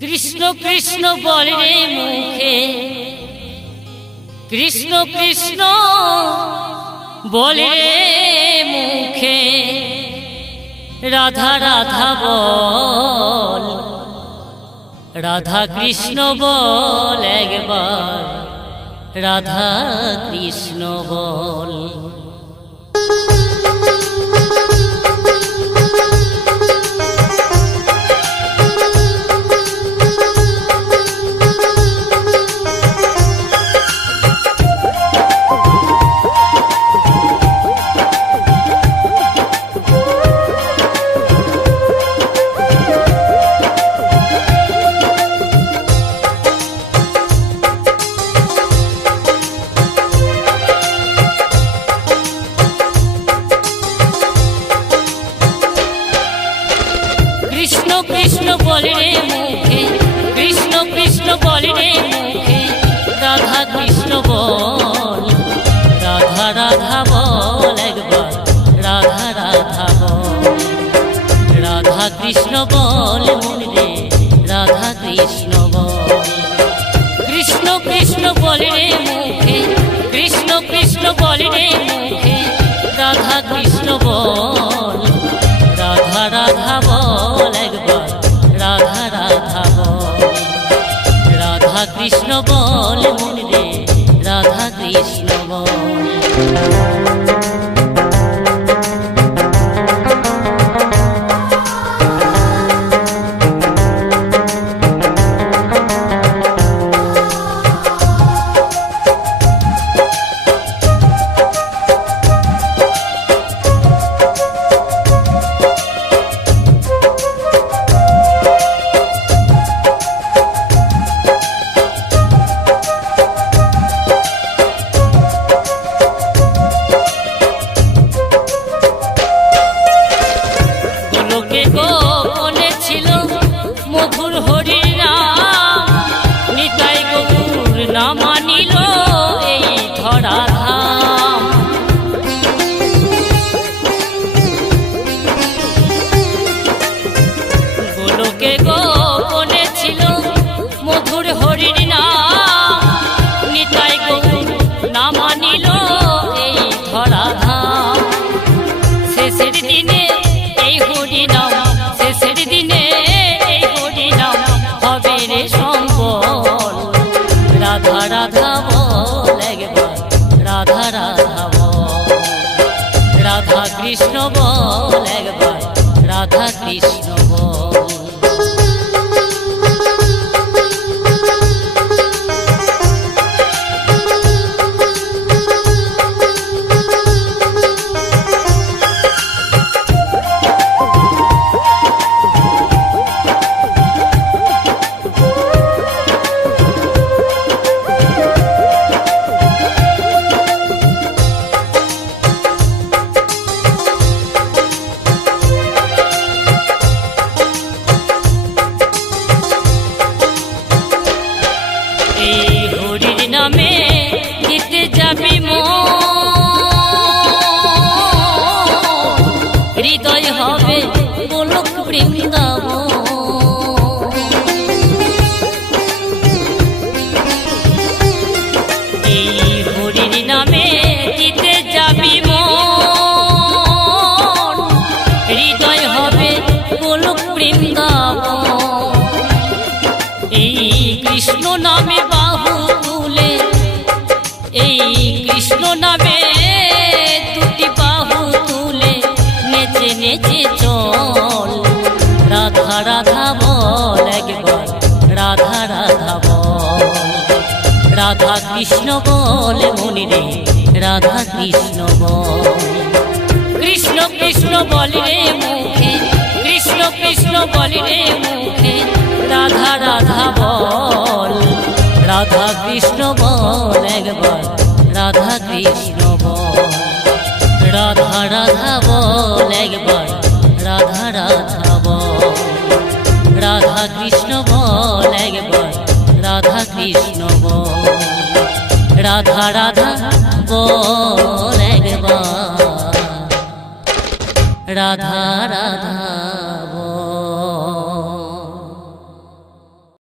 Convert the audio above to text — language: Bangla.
কৃষ্ণ কৃষ্ণ বলে রে মুখে, কৃষ্ণ কৃষ্ণ বলে রে মুখে, রাধা রাধা বল, রাধা কৃষ্ণ বল একবার, রাধা কৃষ্ণ বল। কৃষ্ণ কৃষ্ণ বলে রে মুখে, কৃষ্ণ কৃষ্ণ বলে রে মুখে, রাধা কৃষ্ণ বল, রাধা রাধা বল একবার, রাধা রাধা বল, রাধা কৃষ্ণ বল মন রে, রাধা কৃষ্ণ বল। কৃষ্ণ কৃষ্ণ বলে রে মুখে, কৃষ্ণ কৃষ্ণ বলে রে মুখে, রাধা কৃষ্ণ বল, রাধা রাধা বল একবার, রাধা রাধা বল, রাধা কৃষ্ণ বল মন রে, রাধা কৃষ্ণ বল। গোপনে ছিল মধুর হরির নাম, নিতাই গৌর না মানিল এই ধরা ধাম। গোলকে গোপনে ছিল মধুর হরির নাম, নিতাই গৌর না মানিল এই ধরা ধাম। শেষের দিনে এই হরি নাম, শেষের দিনে এই হরি নাম হবে রে সম্বল, রাধা রাধা বল একবার, রাধা রাধা বল, রাধা কৃষ্ণ বল একবার, রাধা কৃষ্ণ বল। এই হরির নামে দিতে যাবি হৃদয় হবে গোলক বৃন্দাবন। এই হরির নামে দিতে যাবি হৃদয় হবে গোলক বৃন্দাবন। এই কৃষ্ণ নামে বাহু তুলে, এই কৃষ্ণ নামে দুটি বাহু তুলে নেচে নেচে চল, রাধা রাধা বল একবার, রাধা রাধা বল, রাধা কৃষ্ণ বল মনি রে, রাধা কৃষ্ণ বল। কৃষ্ণ কৃষ্ণ বল রে মুখে, কৃষ্ণ কৃষ্ণ বল রে মুখে, রাধা রাধা বল, রাধা কৃষ্ণ বল একবার, রাধা কৃষ্ণ বল, রাধা রাধা বল একবার, রাধা রাধা বল, রাধা কৃষ্ণ বল একবার, রাধা কৃষ্ণ বল, রাধা রাধা বল একবার, রাধা রাধা।